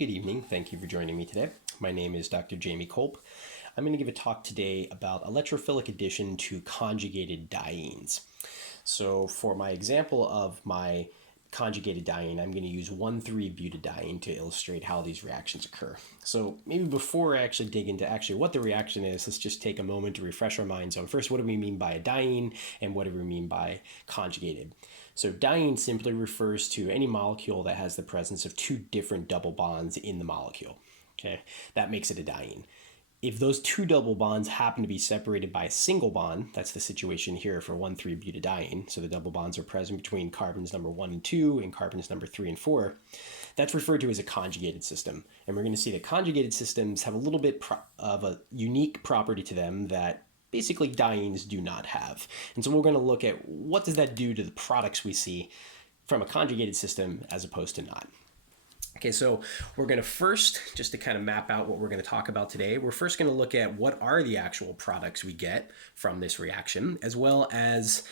Good evening. Thank you for joining me today. My name is Dr. Jamie Kulp. I'm going to give a talk today about electrophilic addition to conjugated dienes. So for my example of my conjugated diene, I'm going to use 1,3-butadiene to illustrate how these reactions occur. So maybe before I actually dig into what the reaction is, let's just take a moment to refresh our minds on first, what do we mean by a diene and what do we mean by conjugated? So diene simply refers to any molecule that has the presence of two different double bonds in the molecule. Okay, that makes it a diene. If those two double bonds happen to be separated by a single bond, that's the situation here for 1,3-butadiene, so the double bonds are present between carbons number 1 and 2 and carbons number 3 and 4, that's referred to as a conjugated system. And we're going to see that conjugated systems have a little bit of a unique property to them that basically dienes do not have. And so we're going to look at what does that do to the products we see from a conjugated system as opposed to not. Okay, so we're going to first, just to kind of map out what we're going to talk about today, we're first going to look at what are the actual products we get from this reaction, as well as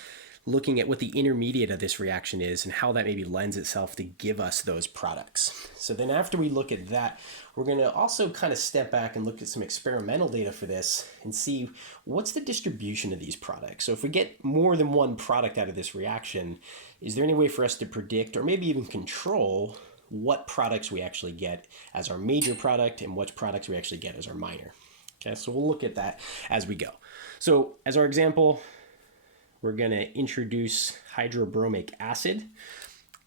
looking at what the intermediate of this reaction is and how that maybe lends itself to give us those products. So then after we look at that, we're going to also kind of step back and look at some experimental data for this and see what's the distribution of these products. So if we get more than one product out of this reaction, is there any way for us to predict or maybe even control what products we actually get as our major product and what products we actually get as our minor? Okay, so we'll look at that as we go. So as our example, we're going to introduce hydrobromic acid.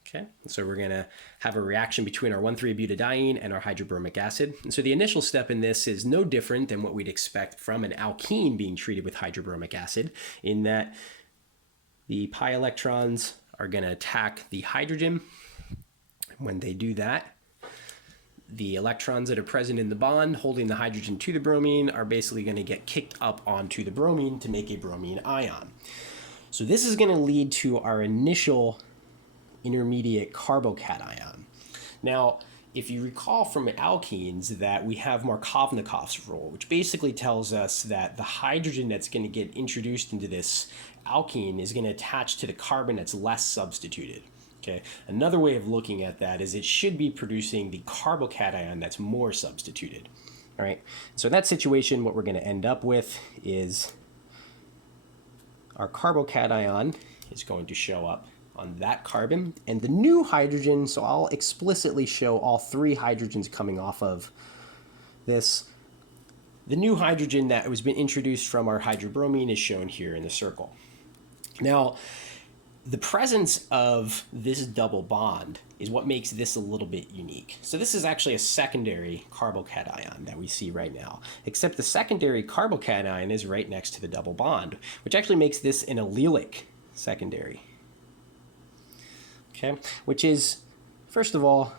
Okay, so we're going to have a reaction between our 1,3-butadiene and our hydrobromic acid. And so the initial step in this is no different than what we'd expect from an alkene being treated with hydrobromic acid, in that the pi electrons are going to attack the hydrogen. When they do that, the electrons that are present in the bond holding the hydrogen to the bromine are basically going to get kicked up onto the bromine to make a bromine ion. So this is going to lead to our initial intermediate carbocation. Now, if you recall from alkenes that we have Markovnikov's rule, which basically tells us that the hydrogen that's going to get introduced into this alkene is going to attach to the carbon that's less substituted. Okay. Another way of looking at that is it should be producing the carbocation that's more substituted. All right. So in that situation, what we're going to end up with is our carbocation is going to show up on that carbon, and the new hydrogen, so I'll explicitly show all three hydrogens coming off of this. The new hydrogen that was been introduced from our hydrobromine is shown here in the circle. Now, the presence of this double bond is what makes this a little bit unique. So this is actually a secondary carbocation that we see right now, except the secondary carbocation is right next to the double bond, which actually makes this an allelic secondary. Okay, which is, first of all,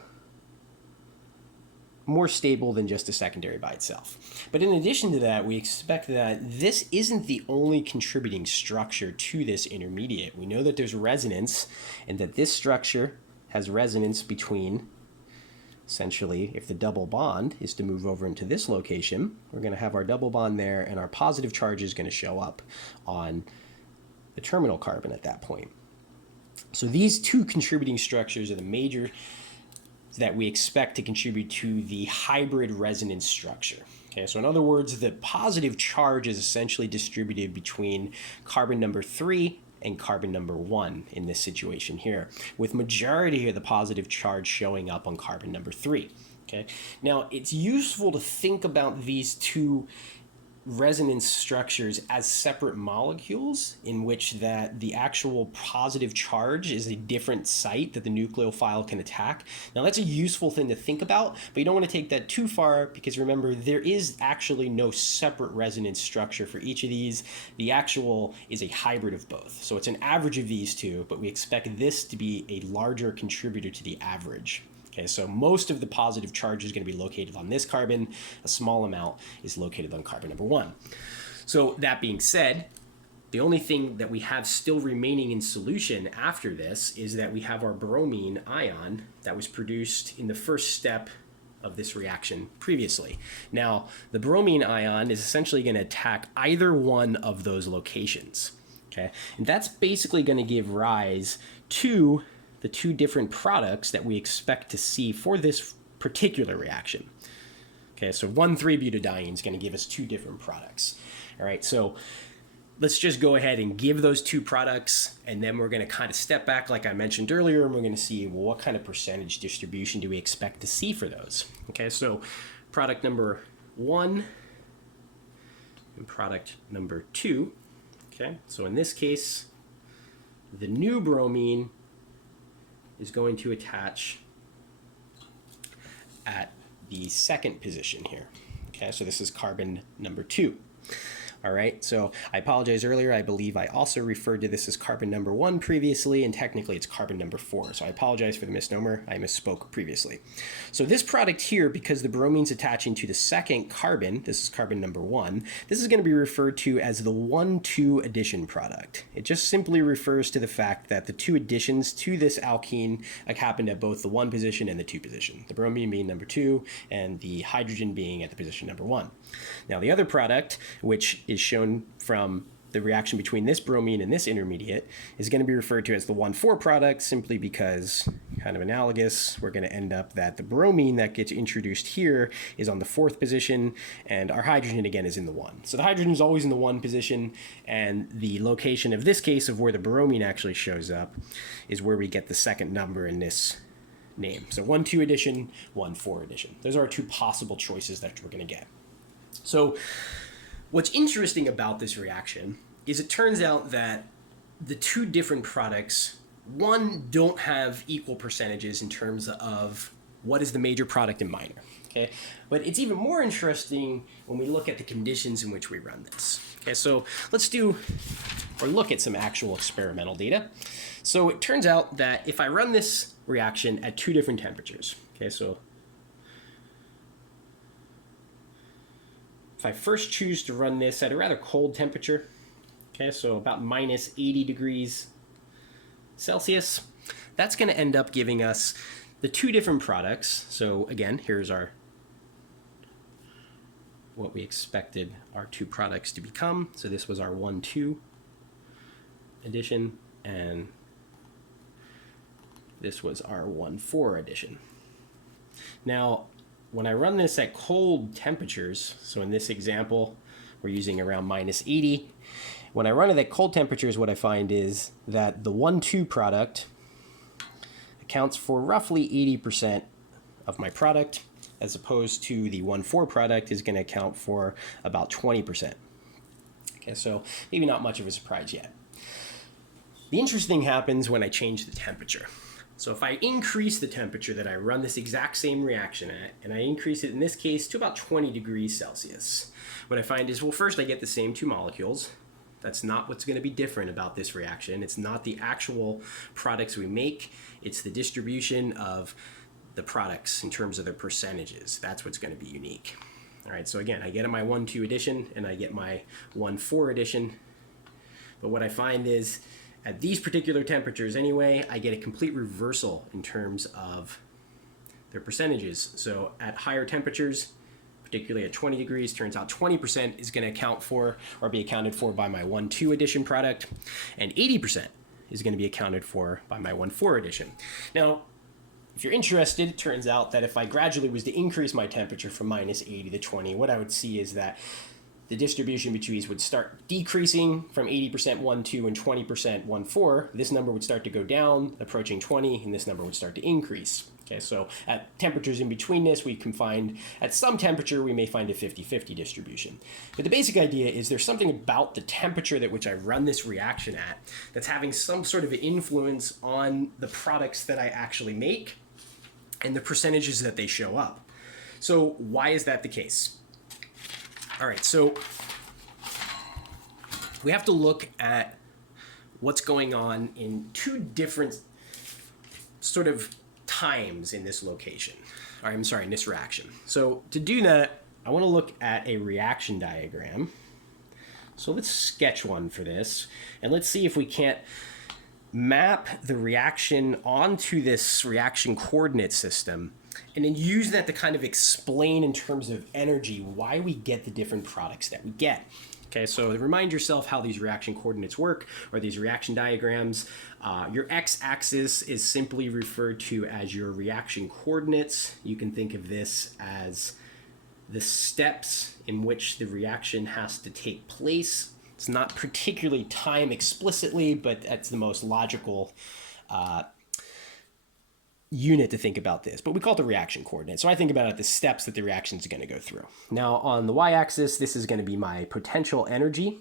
more stable than just a secondary by itself. But in addition to that, we expect that this isn't the only contributing structure to this intermediate. We know that there's resonance, and that this structure has resonance between, essentially, if the double bond is to move over into this location, we're going to have our double bond there, and our positive charge is going to show up on the terminal carbon at that point. So these two contributing structures are the major that we expect to contribute to the hybrid resonance structure. Okay, so in other words, the positive charge is essentially distributed between carbon number 3 and carbon number 1 in this situation here, with majority of the positive charge showing up on carbon number 3. Okay, now it's useful to think about these two resonance structures as separate molecules, in which that the actual positive charge is a different site that the nucleophile can attack. Now that's a useful thing to think about, but you don't want to take that too far, because remember, there is actually no separate resonance structure for each of these. The actual is a hybrid of both. So it's an average of these two, but we expect this to be a larger contributor to the average. Okay, so most of the positive charge is going to be located on this carbon. A small amount is located on carbon number 1. So that being said, the only thing that we have still remaining in solution after this is that we have our bromine ion that was produced in the first step of this reaction previously. Now, the bromine ion is essentially going to attack either one of those locations. Okay, and that's basically going to give rise to the two different products that we expect to see for this particular reaction. Okay, so 1,3-butadiene is going to give us two different products. All right, so let's just go ahead and give those two products, and then we're going to kind of step back like I mentioned earlier, and we're going to see, well, what kind of percentage distribution do we expect to see for those? Okay, so product number 1 and product number 2. Okay, so in this case, the new bromine is going to attach at the second position here. Okay, so this is carbon number 2. All right, so I apologize earlier. I believe I also referred to this as carbon number 1 previously, and technically it's carbon number 4. So I apologize for the misnomer. I misspoke previously. So this product here, because the bromine's attaching to the second carbon, this is carbon number 1, this is going to be referred to as the 1,2 addition product. It just simply refers to the fact that the 2 additions to this alkene happened at both the 1 position and the 2 position, the bromine being number 2 and the hydrogen being at the position number 1. Now the other product, which is shown from the reaction between this bromine and this intermediate, is going to be referred to as the 1,4 product, simply because, kind of analogous, we're going to end up that the bromine that gets introduced here is on the 4th position, and our hydrogen again is in the 1. So the hydrogen is always in the 1 position, and the location of this case of where the bromine actually shows up is where we get the second number in this name. So 1,2 addition, 1,4 addition. Those are our two possible choices that we're going to get. So what's interesting about this reaction is it turns out that the two different products, one, don't have equal percentages in terms of what is the major product and minor. Okay, but it's even more interesting when we look at the conditions in which we run this. Okay, so let's look at some actual experimental data. So it turns out that if I run this reaction at 2 different temperatures, okay, so if I first choose to run this at a rather cold temperature, okay, so about minus 80 degrees Celsius, that's going to end up giving us the 2 different products. So again, here's what we expected our 2 products to become. So this was our 1,2 addition, and this was our 1,4 addition. Now, when I run this at cold temperatures, so in this example, we're using around minus 80. When I run it at cold temperatures, what I find is that the 1,2 product accounts for roughly 80% of my product, as opposed to the 1,4 product is going to account for about 20%. Okay, so maybe not much of a surprise yet. The interesting thing happens when I change the temperature. So if I increase the temperature that I run this exact same reaction at, and I increase it in this case to about 20 degrees Celsius, what I find is, well, first I get the same 2 molecules. That's not what's going to be different about this reaction. It's not the actual products we make. It's the distribution of the products in terms of their percentages. That's what's going to be unique. All right, so again, I get my 1,2 addition and I get my 1,4 addition. But what I find is, at these particular temperatures anyway, I get a complete reversal in terms of their percentages. So at higher temperatures, particularly at 20 degrees, turns out 20% is going to account for or be accounted for by my 1,2 addition product, and 80% is going to be accounted for by my 1,4 addition. Now, if you're interested, it turns out that if I gradually was to increase my temperature from minus 80 to 20, what I would see is that the distribution between these would start decreasing from 80% 1,2 and 20% 1,4. This number would start to go down, approaching 20, and this number would start to increase. Okay, so at temperatures in between this, we can find, at some temperature, we may find a 50-50 distribution. But the basic idea is there's something about the temperature at which I run this reaction at that's having some sort of influence on the products that I actually make and the percentages that they show up. So why is that the case? All right, so we have to look at what's going on in 2 different sort of times in this location. Or I'm sorry, in this reaction. So to do that, I want to look at a reaction diagram. So let's sketch one for this, and let's see if we can't map the reaction onto this reaction coordinate system and then use that to kind of explain in terms of energy why we get the different products that we get. Okay, so remind yourself how these reaction coordinates work, or these reaction diagrams. Your x-axis is simply referred to as your reaction coordinates. You can think of this as the steps in which the reaction has to take place. It's not particularly time explicitly, but that's the most logical unit to think about this, but we call it the reaction coordinate. So I think about it the steps that the reaction is going to go through. Now on the y-axis, this is going to be my potential energy.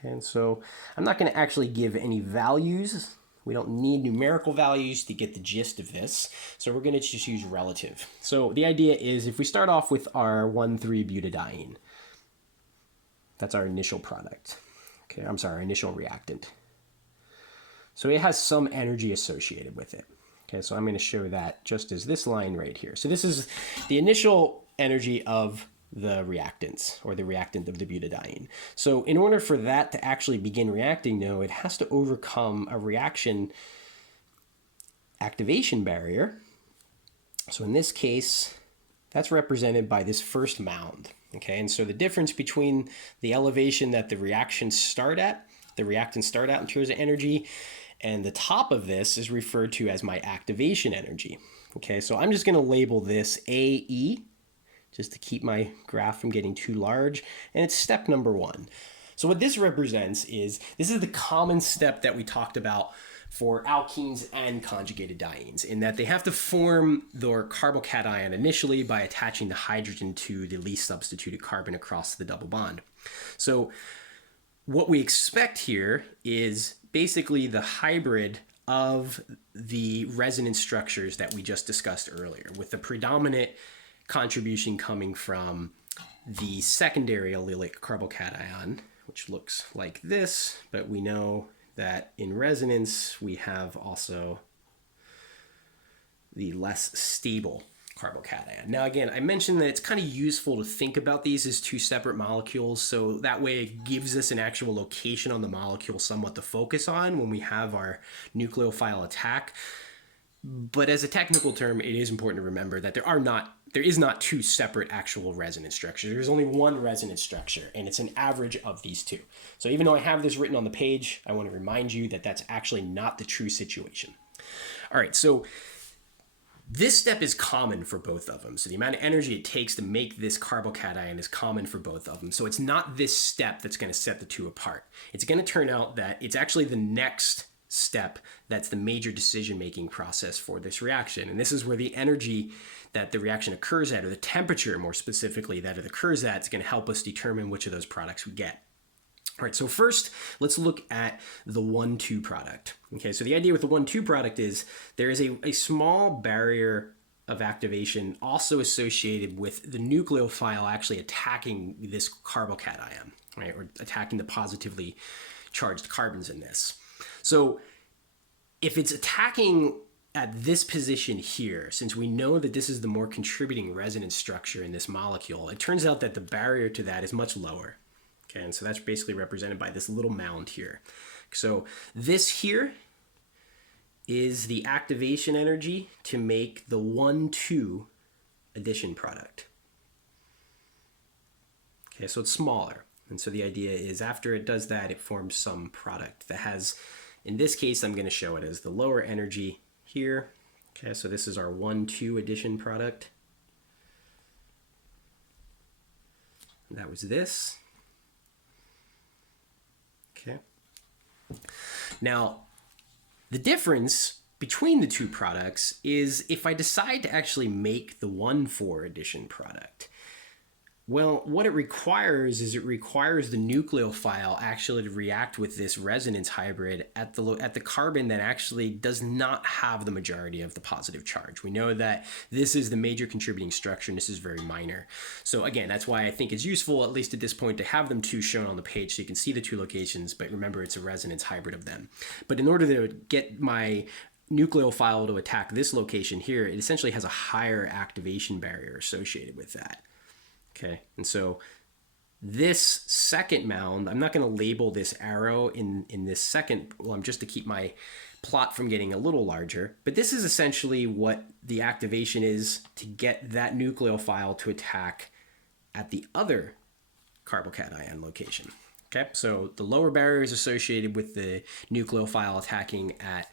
Okay, and so I'm not going to actually give any values. We don't need numerical values to get the gist of this. So we're going to just use relative. So the idea is if we start off with our 1,3-butadiene, that's our initial product. Okay, I'm sorry, our initial reactant. So it has some energy associated with it. Okay, so I'm going to show that just as this line right here. So this is the initial energy of the reactants, or the reactant of the butadiene. So in order for that to actually begin reacting, though, it has to overcome a reaction activation barrier. So in this case, that's represented by this first mound. Okay, and so the difference between the elevation that the reactants start at in terms of energy, and the top of this is referred to as my activation energy. Okay, so I'm just going to label this AE, just to keep my graph from getting too large, and it's step number 1. So what this represents is, this is the common step that we talked about for alkenes and conjugated dienes, in that they have to form their carbocation initially by attaching the hydrogen to the least substituted carbon across the double bond. So what we expect here is basically the hybrid of the resonance structures that we just discussed earlier, with the predominant contribution coming from the secondary allylic carbocation, which looks like this, but we know that in resonance we have also the less stable carbocation. Now again, I mentioned that it's kind of useful to think about these as two separate molecules, so that way it gives us an actual location on the molecule somewhat to focus on when we have our nucleophile attack. But as a technical term, it is important to remember that there is not two separate actual resonance structures. There's only one resonance structure, and it's an average of these two. So even though I have this written on the page, I want to remind you that that's actually not the true situation. All right, so this step is common for both of them. So the amount of energy it takes to make this carbocation is common for both of them. So it's not this step that's going to set the two apart. It's going to turn out that it's actually the next step that's the major decision-making process for this reaction. And this is where the energy that the reaction occurs at, or the temperature more specifically that it occurs at, is going to help us determine which of those products we get. All right, so first, let's look at the 1,2 product. Okay, so the idea with the 1,2 product is there is a small barrier of activation also associated with the nucleophile actually attacking this carbocation, right, or attacking the positively charged carbons in this. So if it's attacking at this position here, since we know that this is the more contributing resonance structure in this molecule, it turns out that the barrier to that is much lower. Okay, and so that's basically represented by this little mound here. So this here is the activation energy to make the 1,2 addition product. Okay, so it's smaller. And so the idea is after it does that, it forms some product that has, in this case, I'm going to show it as the lower energy here. Okay, so this is our 1,2 addition product. And that was this. Okay. Now, the difference between the two products is if I decide to actually make the 1,4 addition product, well, what it requires is it requires the nucleophile actually to react with this resonance hybrid at the carbon that actually does not have the majority of the positive charge. We know that this is the major contributing structure, and this is very minor. So again, that's why I think it's useful, at least at this point, to have them two shown on the page so you can see the two locations, but remember it's a resonance hybrid of them. But in order to get my nucleophile to attack this location here, it essentially has a higher activation barrier associated with that. Okay, and so this second mound, I'm not going to label this arrow in this second, well, just to keep my plot from getting a little larger, but this is essentially what the activation is to get that nucleophile to attack at the other carbocation location. Okay, so the lower barrier is associated with the nucleophile attacking at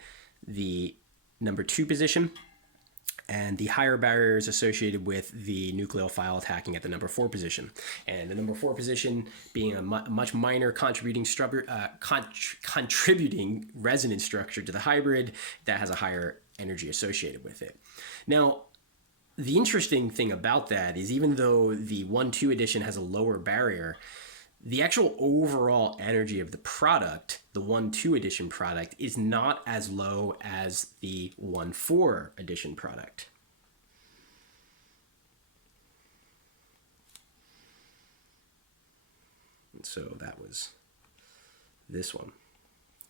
the number 2 position, and the higher barrier is associated with the nucleophile attacking at the number 4 position. And the number 4 position being a much minor contributing resonance structure to the hybrid that has a higher energy associated with it. Now, the interesting thing about that is even though the 1,2 addition has a lower barrier, the actual overall energy of the product, the 1,2 addition product, is not as low as the 1,4 addition product. And so that was this one.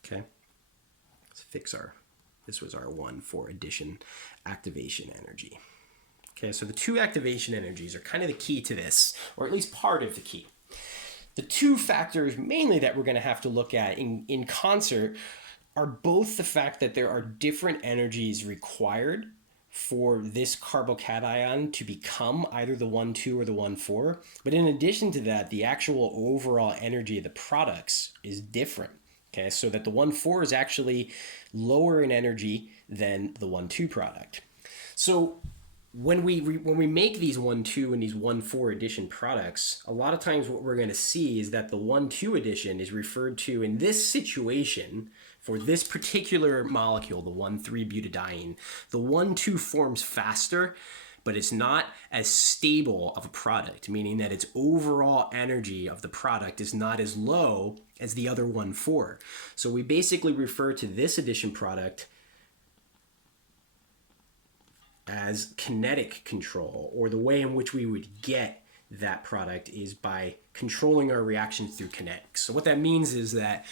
Okay, let's fix this was our 1,4 addition activation energy. Okay, so the 2 activation energies are kind of the key to this, or at least part of the key. The 2 factors mainly that we're going to have to look at in concert are both the fact that there are different energies required for this carbocation to become either the 1,2 or the 1,4. But in addition to that, the actual overall energy of the products is different. Okay, so that the 1,4 is actually lower in energy than the 1,2 product. So when we make these 1,2 and these 1,4 addition products, a lot of times what we're going to see is that the 1,2 addition is referred to in this situation for this particular molecule, the 1,3-butadiene. The 1,2 forms faster, but it's not as stable of a product, meaning that its overall energy of the product is not as low as the other 1,4. So we basically refer to this addition product as kinetic control, or the way in which we would get that product is by controlling our reactions through kinetics. So what that means is that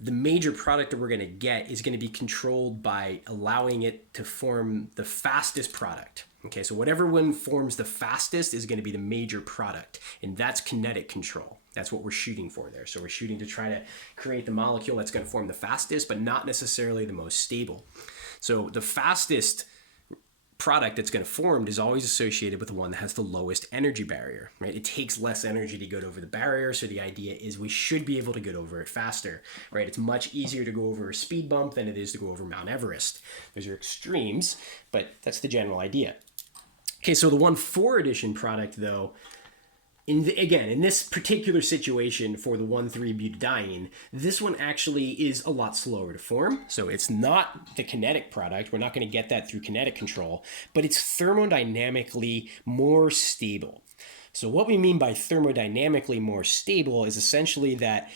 the major product that we're going to get is going to be controlled by allowing it to form the fastest product. Okay, so whatever one forms the fastest is going to be the major product, and that's kinetic control. That's what we're shooting for there. So we're shooting to try to create the molecule that's going to form the fastest, but not necessarily the most stable. So the fastest product that's going to form is always associated with the one that has the lowest energy barrier, right? It takes less energy to get over the barrier, so the idea is we should be able to get over it faster, right? It's much easier to go over a speed bump than it is to go over Mount Everest. Those are extremes, but that's the general idea. Okay, so the 1,4 addition product, though, in this particular situation for the 1,3-butadiene, this one actually is a lot slower to form. So it's not the kinetic product. We're not going to get that through kinetic control, but it's thermodynamically more stable. So what we mean by thermodynamically more stable is essentially that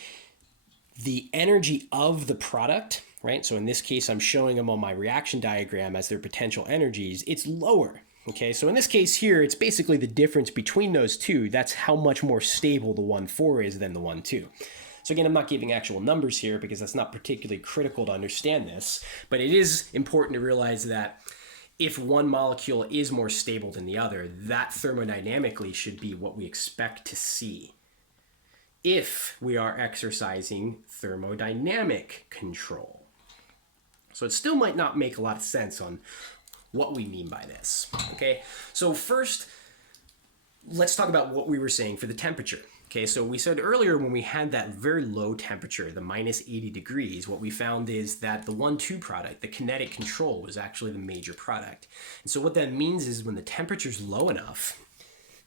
the energy of the product, right? So in this case, I'm showing them on my reaction diagram as their potential energies. It's lower. Okay, so in this case here, it's basically the difference between those two. That's how much more stable the 1,4 is than the 1,2. So again, I'm not giving actual numbers here because that's not particularly critical to understand this, but it is important to realize that if one molecule is more stable than the other, that thermodynamically should be what we expect to see if we are exercising thermodynamic control. So it still might not make a lot of sense on what we mean by this. Okay, so first, let's talk about what we were saying for the temperature. Okay, so we said earlier when we had that very low temperature, the minus 80 degrees, what we found is that the 1,2 product, the kinetic control, was actually the major product. And so what that means is when the temperature's low enough,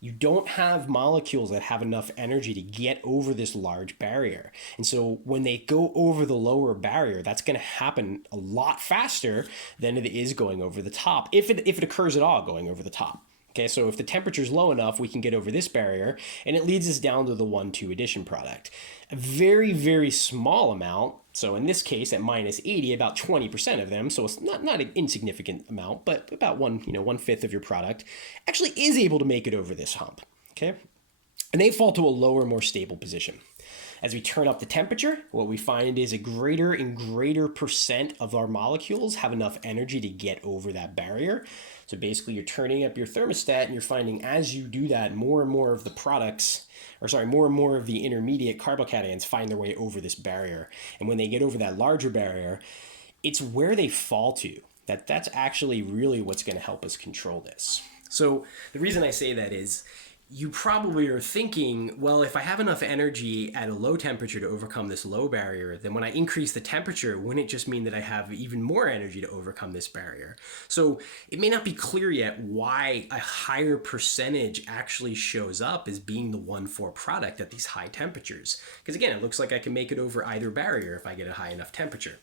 you don't have molecules that have enough energy to get over this large barrier. And so when they go over the lower barrier, that's going to happen a lot faster than it is going over the top, if it occurs at all going over the top. Okay, so if the temperature is low enough, we can get over this barrier, and it leads us down to the 1,2 addition product. A very, very small amount, so in this case at minus 80, about 20% of them, so it's not an insignificant amount, but about 1/5 of your product actually is able to make it over this hump. Okay, and they fall to a lower, more stable position. As we turn up the temperature, what we find is a greater and greater percent of our molecules have enough energy to get over that barrier. So basically you're turning up your thermostat and you're finding as you do that, more and more of the products, more and more of the intermediate carbocations find their way over this barrier. And when they get over that larger barrier, it's where they fall to. That's actually really what's going to help us control this. So the reason I say that is you probably are thinking, well, if I have enough energy at a low temperature to overcome this low barrier, then when I increase the temperature, wouldn't it just mean that I have even more energy to overcome this barrier? So it may not be clear yet why a higher percentage actually shows up as being the 1,4 product at these high temperatures. Because again, it looks like I can make it over either barrier if I get a high enough temperature.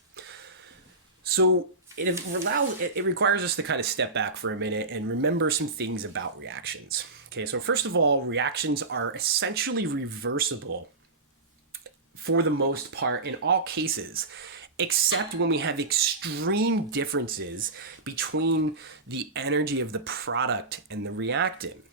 So it requires us to kind of step back for a minute and remember some things about reactions. Okay, so first of all, reactions are essentially reversible for the most part in all cases, except when we have extreme differences between the energy of the product and the reactant.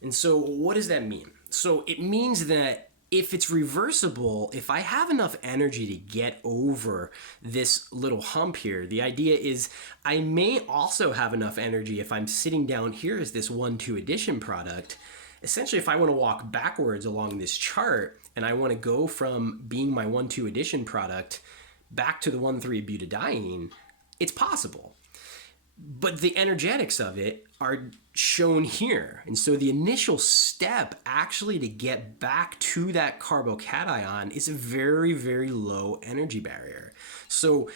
And so what does that mean? So it means that if it's reversible, if I have enough energy to get over this little hump here, the idea is I may also have enough energy if I'm sitting down here as this 1,2 addition product. Essentially, if I want to walk backwards along this chart and I want to go from being my 1,2 addition product back to the 1,3 butadiene, it's possible. But the energetics of it are shown here. And so the initial step actually to get back to that carbocation is a very, very low energy barrier. So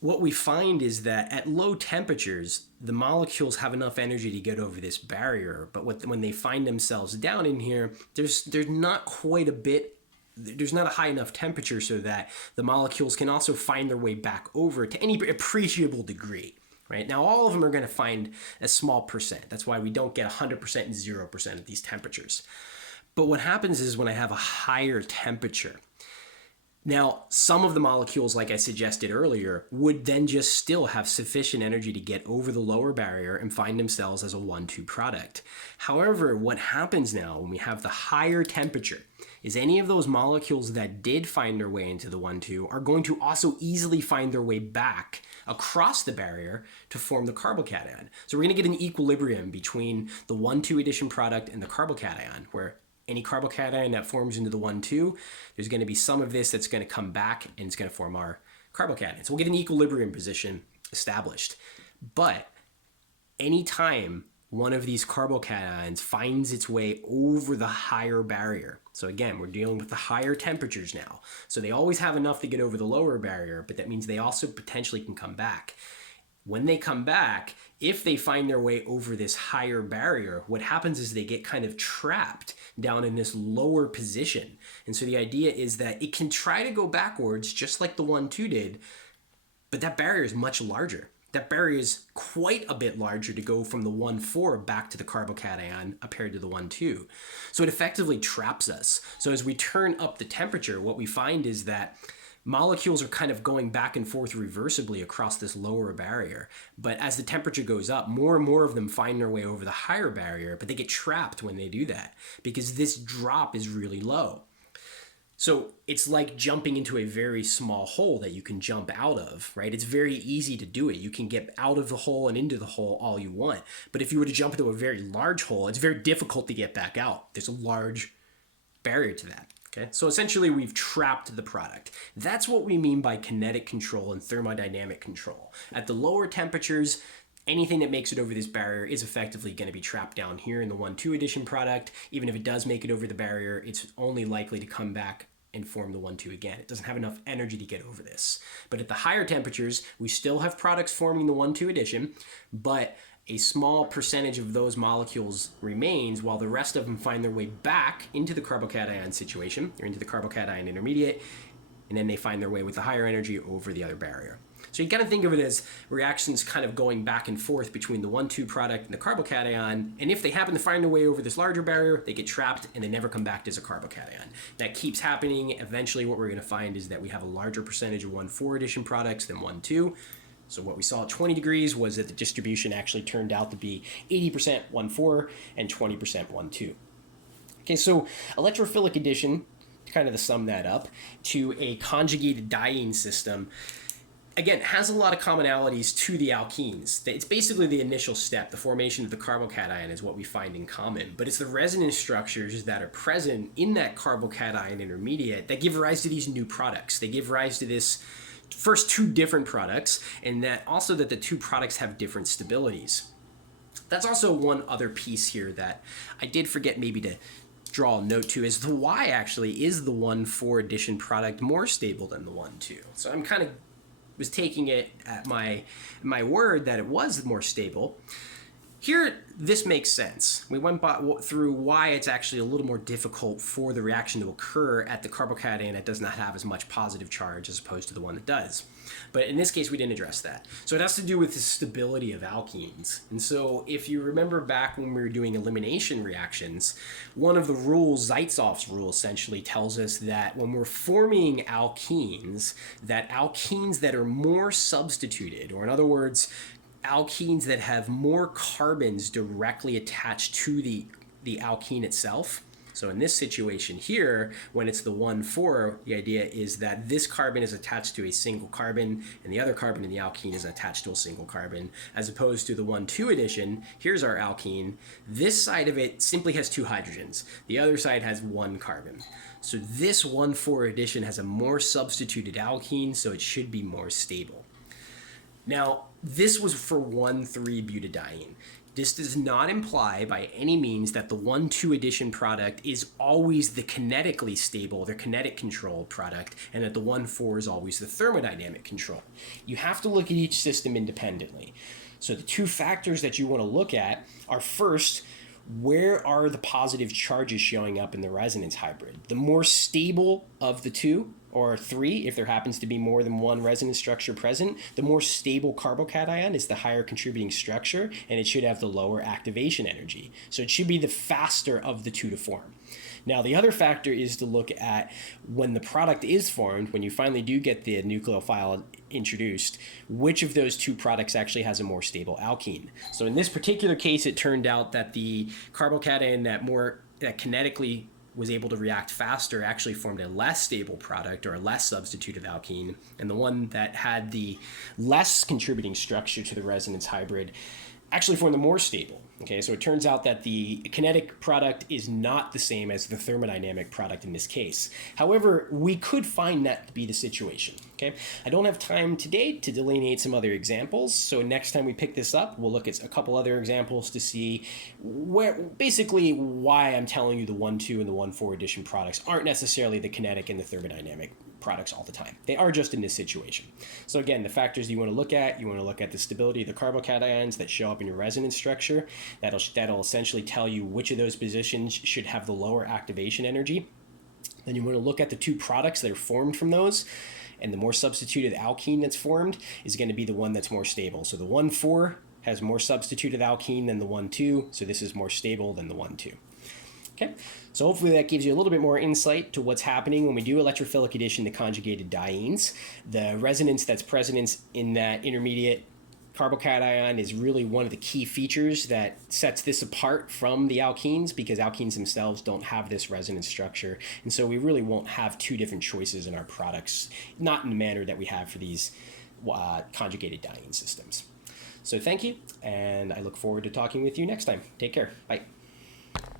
what we find is that at low temperatures, the molecules have enough energy to get over this barrier. But when they find themselves down in here, there's not quite a bit. There's not a high enough temperature so that the molecules can also find their way back over to any appreciable degree. Right? Now, all of them are going to find a small percent. That's why we don't get 100% and 0% at these temperatures. But what happens is when I have a higher temperature, now some of the molecules, like I suggested earlier, would then just still have sufficient energy to get over the lower barrier and find themselves as a 1,2 product. However, what happens now when we have the higher temperature is any of those molecules that did find their way into the 1,2 are going to also easily find their way back across the barrier to form the carbocation. So we're going to get an equilibrium between the 1,2 addition product and the carbocation, where any carbocation that forms into the 1,2, there's going to be some of this that's going to come back and it's going to form our carbocation. So we'll get an equilibrium position established. But anytime one of these carbocations finds its way over the higher barrier, so again, we're dealing with the higher temperatures now. So they always have enough to get over the lower barrier, but that means they also potentially can come back. When they come back, if they find their way over this higher barrier, what happens is they get kind of trapped down in this lower position. And so the idea is that it can try to go backwards just like the 1,2 did, but that barrier is much larger. That barrier is quite a bit larger to go from the 1,4 back to the carbocation compared to the 1,2. So it effectively traps us. So as we turn up the temperature, what we find is that molecules are kind of going back and forth reversibly across this lower barrier. But as the temperature goes up, more and more of them find their way over the higher barrier, but they get trapped when they do that because this drop is really low. So it's like jumping into a very small hole that you can jump out of, right? It's very easy to do it. You can get out of the hole and into the hole all you want. But if you were to jump into a very large hole, it's very difficult to get back out. There's a large barrier to that. Okay, so essentially we've trapped the product. That's what we mean by kinetic control and thermodynamic control. At the lower temperatures, anything that makes it over this barrier is effectively going to be trapped down here in the 1,2 addition product. Even if it does make it over the barrier, it's only likely to come back and form the 1,2 again. It doesn't have enough energy to get over this. But at the higher temperatures, we still have products forming the 1,2 addition, but a small percentage of those molecules remains while the rest of them find their way back into the carbocation situation, or into the carbocation intermediate, and then they find their way with the higher energy over the other barrier. So you kind of think of it as reactions kind of going back and forth between the 1,2 product and the carbocation, and if they happen to find their way over this larger barrier, they get trapped and they never come back as a carbocation. That keeps happening. Eventually what we're going to find is that we have a larger percentage of 1,4 addition products than 1,2. So what we saw at 20 degrees was that the distribution actually turned out to be 80% 1,4 and 20% 1,2. Okay, so electrophilic addition, kind of to sum that up, to a conjugated diene system, again, has a lot of commonalities to the alkenes. It's basically the initial step. The formation of the carbocation is what we find in common, but it's the resonance structures that are present in that carbocation intermediate that give rise to these new products. They give rise to this first two different products, and that also that the two products have different stabilities. That's also one other piece here that I did forget maybe to draw a note to is the why actually is the 1,4 addition product more stable than the 1,2. So I'm kind of was taking it at my word that it was more stable. Here, this makes sense. We went through why it's actually a little more difficult for the reaction to occur at the carbocation that does not have as much positive charge as opposed to the one that does. But in this case, we didn't address that. So it has to do with the stability of alkenes. And so if you remember back when we were doing elimination reactions, one of the rules, Zaitsev's rule, essentially tells us that when we're forming alkenes that are more substituted, or in other words, alkenes that have more carbons directly attached to the alkene itself. So in this situation here, when it's the 1,4, the idea is that this carbon is attached to a single carbon and the other carbon in the alkene is attached to a single carbon, as opposed to the 1,2 addition. Here's our alkene. This side of it simply has 2 hydrogens. The other side has 1 carbon. So this 1,4 addition has a more substituted alkene, so it should be more stable. Now, this was for 1,3-butadiene. This does not imply by any means that the 1,2 addition product is always the kinetically stable, the kinetic controlled product, and that the 1,4 is always the thermodynamic control. You have to look at each system independently. So the 2 factors that you want to look at are, first, where are the positive charges showing up in the resonance hybrid? The more stable of the 2, or 3, if there happens to be more than one resonance structure present, the more stable carbocation is the higher contributing structure, and it should have the lower activation energy. So it should be the faster of the 2 to form. Now, the other factor is to look at when the product is formed, when you finally do get the nucleophile introduced, which of those 2 products actually has a more stable alkene. So in this particular case, it turned out that the carbocation that kinetically was able to react faster actually formed a less stable product, or a less substituted alkene, and the one that had the less contributing structure to the resonance hybrid actually formed the more stable. Okay, so it turns out that the kinetic product is not the same as the thermodynamic product in this case. However, we could find that to be the situation. Okay, I don't have time today to delineate some other examples, so next time we pick this up, we'll look at a couple other examples to see basically why I'm telling you the 1,2 and the 1,4 addition products aren't necessarily the kinetic and the thermodynamic products all the time. They are just in this situation. So again, the factors you want to look at the stability of the carbocations that show up in your resonance structure. That'll essentially tell you which of those positions should have the lower activation energy. Then you want to look at the 2 products that are formed from those, and the more substituted alkene that's formed is going to be the one that's more stable. So the 1,4 has more substituted alkene than the 1,2, so this is more stable than the 1,2. Okay, so hopefully that gives you a little bit more insight to what's happening when we do electrophilic addition to conjugated dienes. The resonance that's present in that intermediate carbocation is really one of the key features that sets this apart from the alkenes, because alkenes themselves don't have this resonance structure, and so we really won't have 2 different choices in our products, not in the manner that we have for these conjugated diene systems. So thank you, and I look forward to talking with you next time. Take care. Bye.